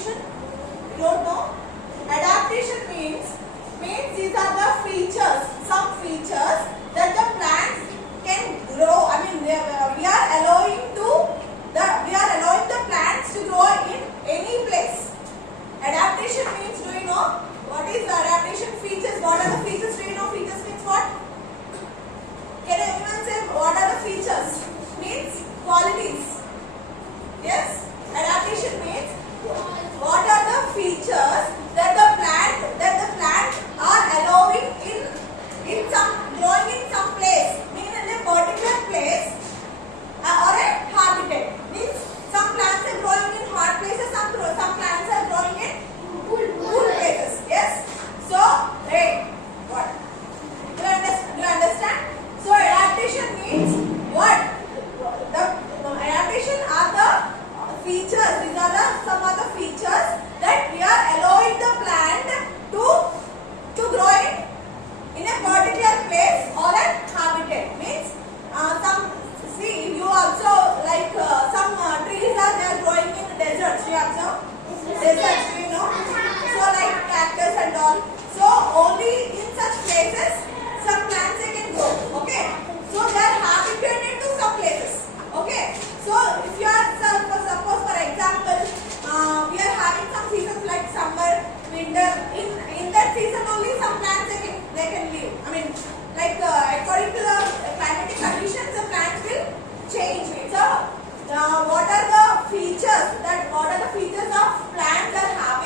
adaptation? You don't know? Adaptation means these are the features, some features that the plants can grow. I mean, we are allowing the plants to grow in any place. Adaptation means, do you know what is the adaptation features? What are the features? Do you know features means what? Can anyone say what are the features? Means qualities. Yes, adaptation means what are the features that the plant are allowing in some growing in some place, mean in a particular place or a habitat. Means some plants are growing in hot places, some plants are growing in cool places. Yes. So, hey, what? Do you understand? So adaptation means what? The adaptation are the features. These are some of the features that we are allowing the plant to grow in a particular place or a habitat. Means you also like some trees are growing in deserts. You observe deserts. Do you know? So like cactus and all. So only in such places some plants they can grow. Okay. So they are habituated to some places. Okay. So if you are suppose for example we are having some seasons like summer, winter. In that season only some plants they can live. I mean like according to the climatic conditions the plants will change. So what are the features of plants that have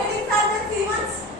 headings are there? 3 months.